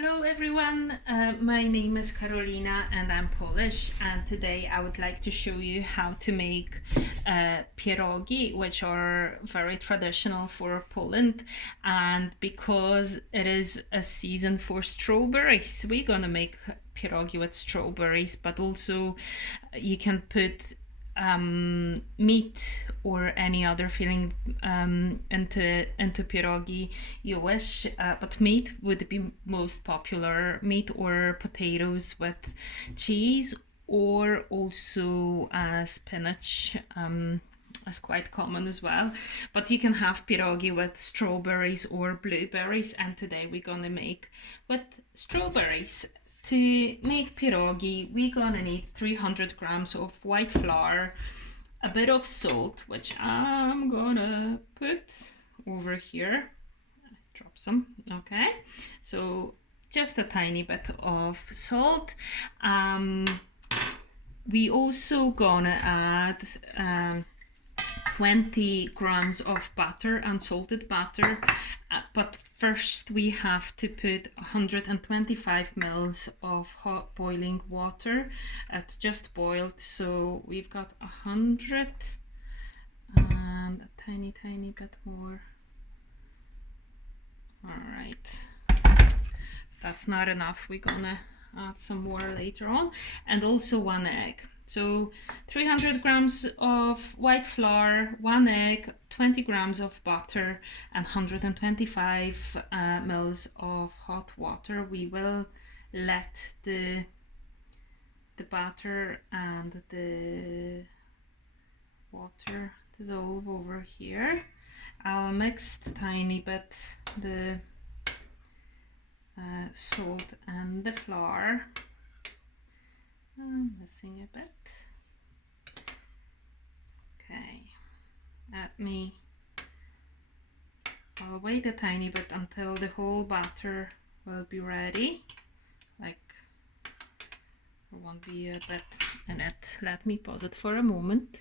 Hello everyone, my name is Karolina and I'm Polish, and today I would like to show you how to make pierogi, which are very traditional for Poland. And because it is a season for strawberries, we're gonna make pierogi with strawberries, but also you can put meat or any other filling into pierogi you wish, but meat would be most popular, meat or potatoes with cheese, or also spinach is quite common as well. But you can have pierogi with strawberries or blueberries, and today we're gonna make with strawberries. To make pierogi, we're gonna need 300 grams of white flour, a bit of salt, which I'm gonna put over here. Drop some, okay? So just a tiny bit of salt. We also gonna add 20 grams of butter, unsalted butter, but first we have to put 125 mils of hot boiling water. It's just boiled, so we've got 100 and a tiny bit more. All right, that's not enough, we're gonna add some more later on, and also 1 egg. So 300 grams of white flour, 1 egg, 20 grams of butter, and 125 mils of hot water. We will let the butter and the water dissolve over here. I'll mix a tiny bit the salt and the flour. I'm missing a bit. Okay, I'll wait a tiny bit until the whole batter will be ready. Like, there won't be a bit in it. Let me pause it for a moment.